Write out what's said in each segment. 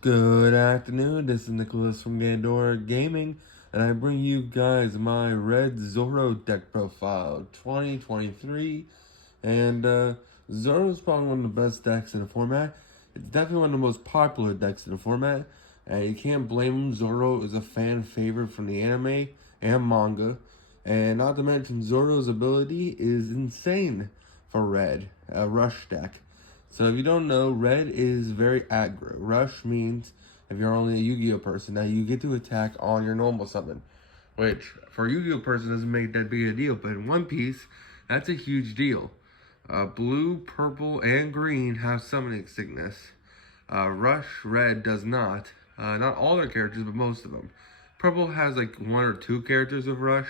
Good afternoon, this is Nicholas from Gandora Gaming, and I bring you guys my Red Zorro deck profile 2023. And Zorro is probably one of the best decks in the format. It's definitely one of the most popular decks in the format, and you can't blame him. Zorro is a fan favorite from the anime and manga, and not to mention Zorro's ability is insane for Red, a rush deck. So if you don't know, red is very aggro. Rush means if you're only a Yu-Gi-Oh person, that you get to attack on your normal summon. Which, for a Yu-Gi-Oh person, doesn't make that big a deal. But in One Piece, that's a huge deal. Blue, purple, and green have summoning sickness. Rush Red does not. Not all their characters, but most of them. Purple has like one or two characters of Rush.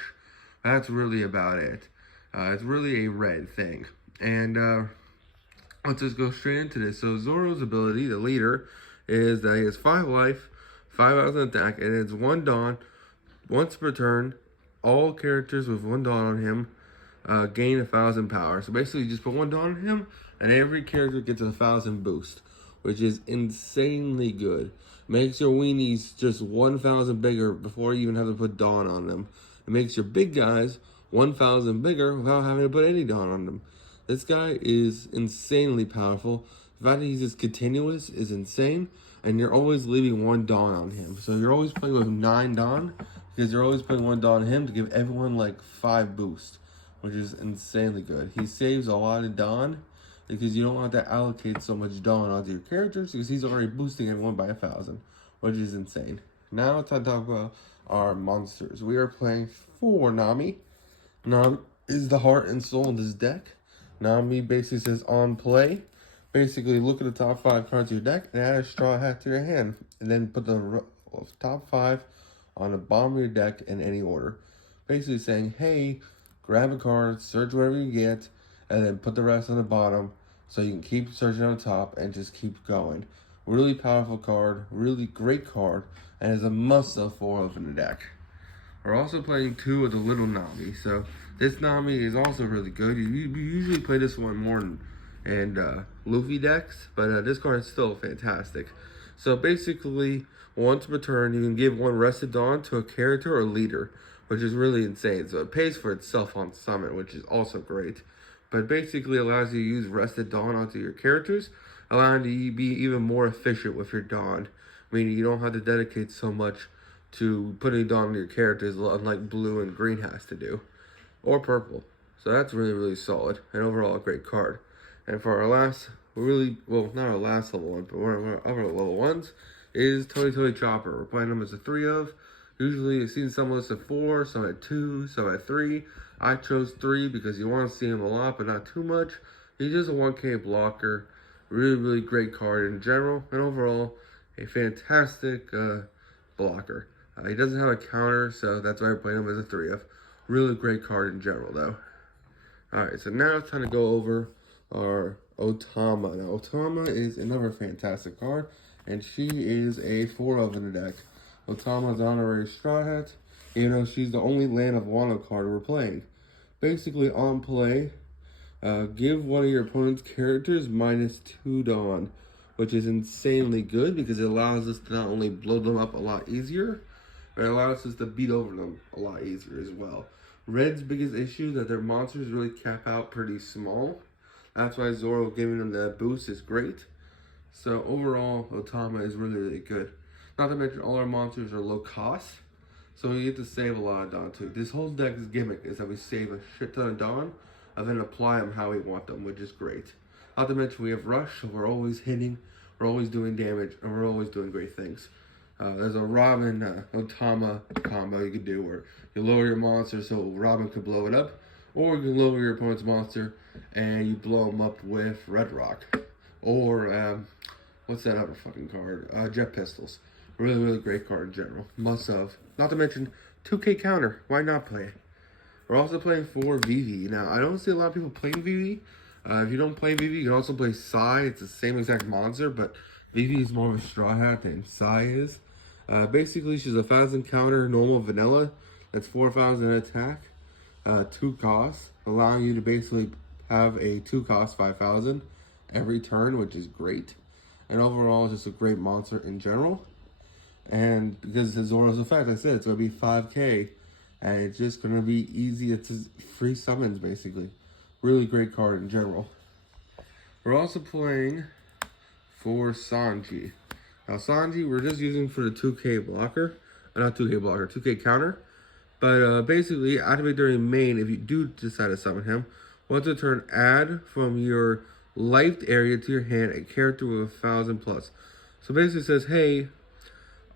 That's really about it. It's really a red thing. And let's just go straight into this. So Zorro's ability, the leader, is that he has 5 life, 5 hours in attack, and it's 1 Dawn. Once per turn, all characters with 1 Dawn on him gain 1,000 power. So basically, you just put 1 Dawn on him, and every character gets 1,000 boost, which is insanely good. Makes your weenies just 1,000 bigger before you even have to put Dawn on them. It makes your big guys 1,000 bigger without having to put any Dawn on them. This guy is insanely powerful. The fact that he's just continuous is insane, and you're always leaving 1 Dawn on him. So you're always playing with 9 Dawn, because you're always putting 1 Dawn on him to give everyone like 5 boost, which is insanely good. He saves a lot of Dawn, because you don't have to allocate so much Dawn onto your characters, because he's already boosting everyone by 1,000, which is insane. Now let's talk about our monsters. We are playing 4 Nami. Nami is the heart and soul of this deck. Nami basically says on play. Basically, look at the top 5 cards of your deck and add a straw hat to your hand. And then put the top 5 on the bottom of your deck in any order. Basically saying, hey, grab a card, search whatever you get, and then put the rest on the bottom so you can keep searching on the top and just keep going. Really powerful card, really great card, and is a must-have for in the deck. We're also playing 2 of the little Nami, so this Nami is also really good. You usually play this one more in Luffy decks, but this card is still fantastic. So basically, once per turn, you can give 1 Rested Dawn to a character or leader, which is really insane. So it pays for itself on summon, which is also great. But basically allows you to use Rested Dawn onto your characters, allowing you to be even more efficient with your Dawn, meaning you don't have to dedicate so much to putting Dawn on your characters, unlike blue and green has to do, or purple. So that's really, really solid, and overall a great card. And for our last, not our last level 1, but one of our other level 1s, is Tony Chopper. We're playing them as a 3 of. Usually you've seen some lists of 4, some at 2, some at 3. I chose 3 because you want to see him a lot, but not too much. He's just a 1k blocker. Really, really great card in general, and overall, a fantastic blocker. He doesn't have a counter, so that's why I played him as a 3 of. Really great card in general, though. Alright, so now it's time to go over our Otama. Now, Otama is another fantastic card, and she is a 4 of in the deck. Otama's honorary Straw Hat, even though she's the only Land of Wano card we're playing. Basically, on play, give one of your opponent's characters -2 Dawn, which is insanely good because it allows us to not only blow them up a lot easier, but it allows us to beat over them a lot easier as well. Red's biggest issue is that their monsters really cap out pretty small. That's why Zorro giving them that boost is great. So overall, Otama is really, really good. Not to mention all our monsters are low cost, so you get to save a lot of Dawn too. This whole deck's gimmick is that we save a shit ton of Dawn and then apply them how we want them, which is great. Not to mention we have Rush, so we're always hitting, we're always doing damage, and we're always doing great things. There's a Robin Otama combo you could do where you lower your monster so Robin could blow it up, or you can lower your opponent's monster and you blow them up with Red Rock, or what's that other fucking card? Jet Pistols. Really, really great card in general. Must have. Not to mention 2k counter. Why not play it? We're also playing 4 Vivi. Now, I don't see a lot of people playing Vivi. If you don't play Vivi, you can also play Psy. It's the same exact monster, but Vivi is more of a Straw Hat than Psy is. Basically, she's a 1,000 counter, normal vanilla. That's 4,000 attack, 2 costs, allowing you to basically have a 2 cost 5,000 every turn, which is great. And overall, just a great monster in general. And because the Zorro's effect, like I said, it's going to be 5k. And it's just going to be easy. It's free summons, basically. Really great card in general. We're also playing for Sanji. Now, Sanji, we're just using for the 2k blocker. Not 2k blocker, 2k counter. But basically, activate during main if you do decide to summon him. Once a turn, add from your lifed area to your hand a character with 1,000 plus. So basically it says, hey,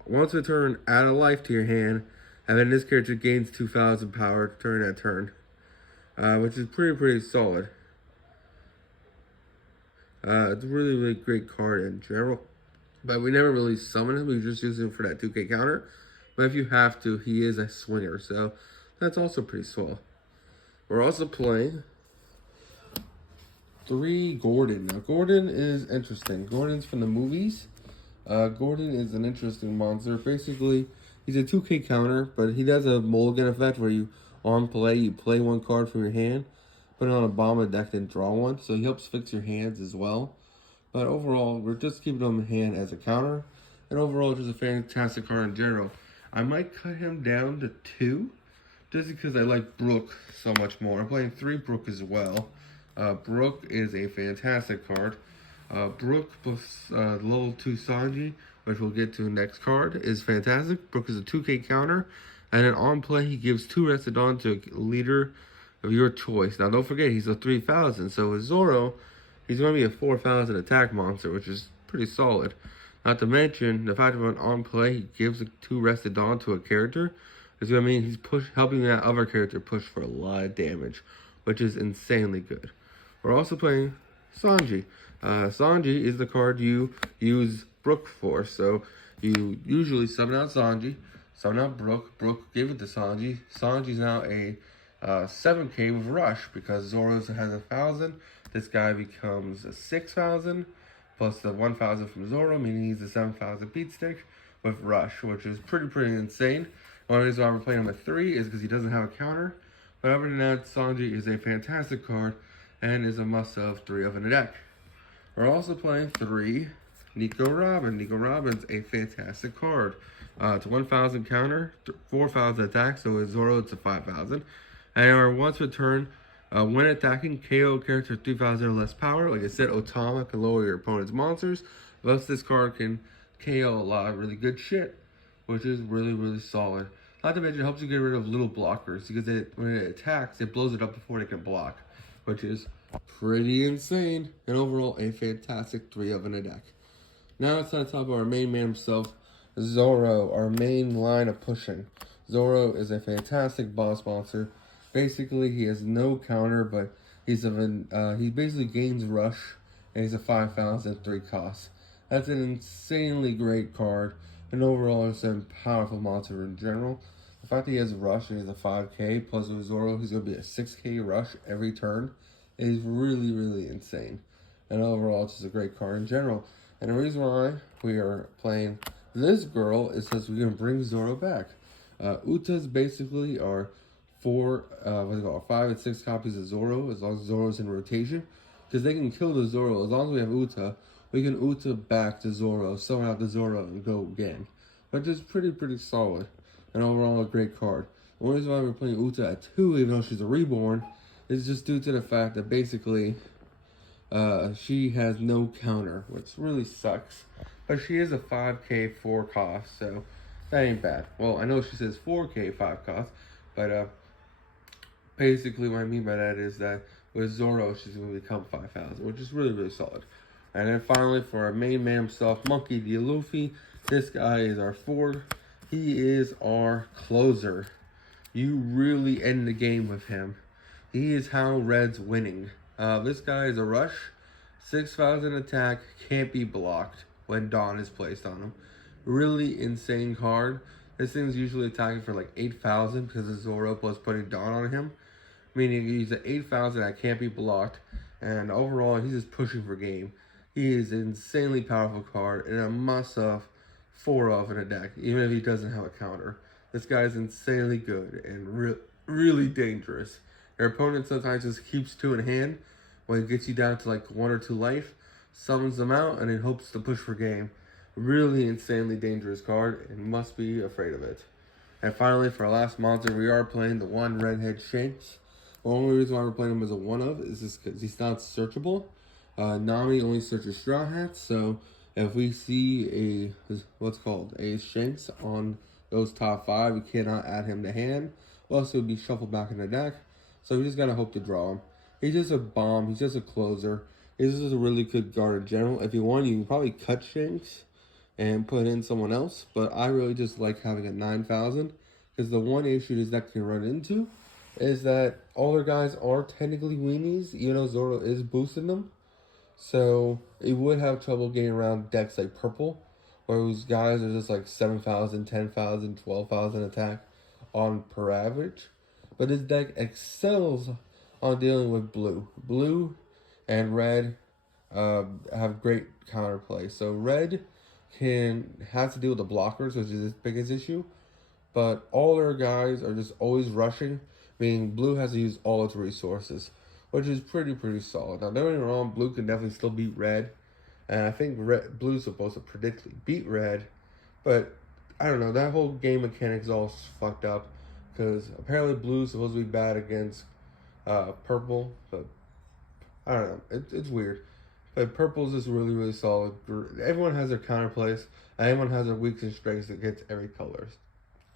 once a turn, add a life to your hand, and then this character gains 2,000 power during that turn. Which is pretty solid. It's a really great card in general. But we never really summon him, we just use him for that 2k counter. But if you have to, he is a swinger, so that's also pretty swell. We're also playing 3 Gordon. Now, Gordon is interesting. Gordon's from the movies. Gordon is an interesting monster. Basically, he's a 2k counter, but he does a mulligan effect where you play 1 card from your hand, put it on a bomb deck, then draw 1. So he helps fix your hands as well. But overall, we're just keeping him in hand as a counter. And overall, just a fantastic card in general. I might cut him down to 2, just because I like Brook so much more. I'm playing 3 Brook as well. Brook is a fantastic card. Brook plus level 2 Sanji, which we'll get to next card, is fantastic. Brook is a 2k counter, and then on play, he gives 2 Rested On to a leader of your choice. Now, don't forget, he's a 3,000, so with Zorro, he's going to be a 4,000 attack monster, which is pretty solid. Not to mention, the fact that on play, he gives 2 Rested On to a character, is going to mean he's helping that other character push for a lot of damage, which is insanely good. We're also playing Sanji. Sanji is the card you use Brook for, so you usually summon out Sanji, summon out Brook, Brook give it to Sanji. Sanji's now a 7k with Rush, because Zoro's has 1,000, this guy becomes a 6,000, plus the 1,000 from Zorro, meaning he's a 7,000 beat stick with Rush, which is pretty insane. One reason why we're playing him at 3 is because he doesn't have a counter. But other than that, Sanji is a fantastic card and is a must-have 3 of in the deck. We're also playing 3 Nico Robin. Nico Robin's a fantastic card. It's a 1,000 counter, 4,000 attack, so with Zorro it's a 5,000. And once per turn, when attacking, KO character 3,000 or less power. Like I said, Otama can lower your opponent's monsters. Thus, this card can KO a lot of really good shit, which is really solid. Not to mention, it helps you get rid of little blockers, because when it attacks, it blows it up before they can block, which is pretty insane, and overall, a fantastic 3 of in a deck. Now it's on top of our main man himself, Zorro, our main line of pushing. Zorro is a fantastic boss monster. Basically, he has no counter, but he basically gains Rush, and he's a 5,000 3 cost. That's an insanely great card, and overall, it's a powerful monster in general. The fact that he has Rush and he's a 5k, plus with Zorro, he's going to be a 6k Rush every turn, is really insane. And overall, it's just a great card in general. And the reason why we are playing this girl is because we can bring Zorro back. Utas basically are 5 and 6 copies of Zorro, as long as Zorro's in rotation. Because they can kill the Zorro. As long as we have Uta, we can Uta back to Zorro, summon out the Zorro, and go again. Which is pretty solid. And overall, a great card. The only reason why we're playing Uta at 2, even though she's a reborn, is just due to the fact that basically she has no counter, which really sucks. But she is a 5k 4 cost, so that ain't bad. Well, I know she says 4k 5 cost, but basically what I mean by that is that with Zorro, she's going to become 5,000, which is really solid. And then finally, for our main man himself, Monkey D. Luffy, this guy is our 4. He is our closer. You really end the game with him. He is how Red's winning. This guy is a Rush, 6,000 attack, can't be blocked when Dawn is placed on him. Really insane card. This thing's usually attacking for like 8,000 because of Zorro plus putting Dawn on him. Meaning he's at 8,000 that can't be blocked. And overall, he's just pushing for game. He is an insanely powerful card and a must-have 4 of in a deck, even if he doesn't have a counter. This guy is insanely good and really dangerous. Your opponent sometimes just keeps 2 in hand when it gets you down to like 1 or 2 life. summons them out, and it hopes to push for game. Really insanely dangerous card, and must be afraid of it. And finally, for our last monster, we are playing the one Redhead Shanks. The only reason why we're playing him as a one of is just because he's not searchable. Nami only searches Straw Hats, so if we see a Shanks on those top 5, we cannot add him to hand. Also, he would be shuffled back in the deck, so we just gotta hope to draw him. He's just a bomb, he's just a closer. He's just a really good guard in general. If you want, you can probably cut Shanks and put in someone else, but I really just like having a 9,000, because the one issue this deck can run into is that all their guys are technically weenies, even though Zorro is boosting them. So it would have trouble getting around decks like purple, where those guys are just like 7,000, 10,000, 12,000 attack on per average. But this deck excels on dealing with blue. Blue and red have great counterplay. So red has to deal with the blockers, which is its biggest issue. But all their guys are just always rushing, meaning blue has to use all its resources, which is pretty solid. Now, don't get me wrong, blue can definitely still beat red. And I think blue's supposed to predictably beat red. But, I don't know, that whole game mechanic's all fucked up. Because apparently blue's supposed to be bad against purple. But, I don't know, it's weird. But purple's just really solid. Everyone has their counterplays. And everyone has their weaks and strengths against every color.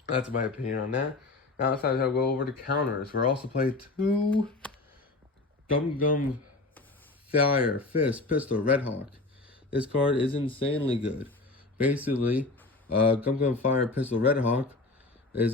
That's my opinion on that. Now it's time to go over to counters. We're also playing 2 Gum Fire, Fist, Pistol, Red Hawk. This card is insanely good. Basically, Gum Fire, Pistol, Red Hawk is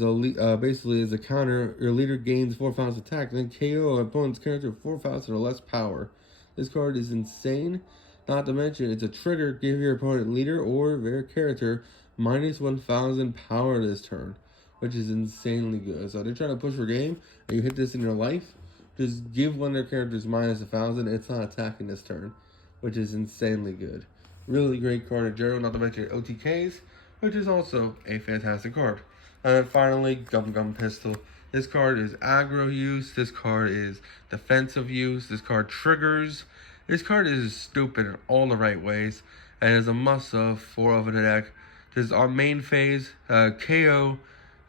basically is a counter. Your leader gains 4,000 attack, then KO an opponent's character with 4,000 or less power. This card is insane. Not to mention, it's a trigger. Give your opponent leader or their character minus 1,000 power this turn, which is insanely good. So they're trying to push for game, and you hit this in your life, just give one of their characters minus 1,000. It's not attacking this turn, which is insanely good. Really great card in general, not to mention OTKs, which is also a fantastic card. And then finally, Gum Pistol. This card is aggro use. This card is defensive use. This card triggers. This card is stupid in all the right ways, and is a must-have for the deck. Just on main phase, KO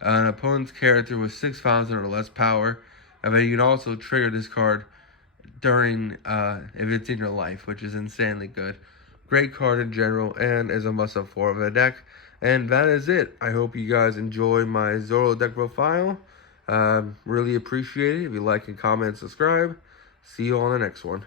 an opponent's character with 6,000 or less power, and then you can also trigger this card during if it's in your life, which is insanely good. Great card in general, and is a must-have for the deck. And that is it. I hope you guys enjoy my Zorro deck profile. Really appreciate it. If you like and comment, subscribe. See you on the next one.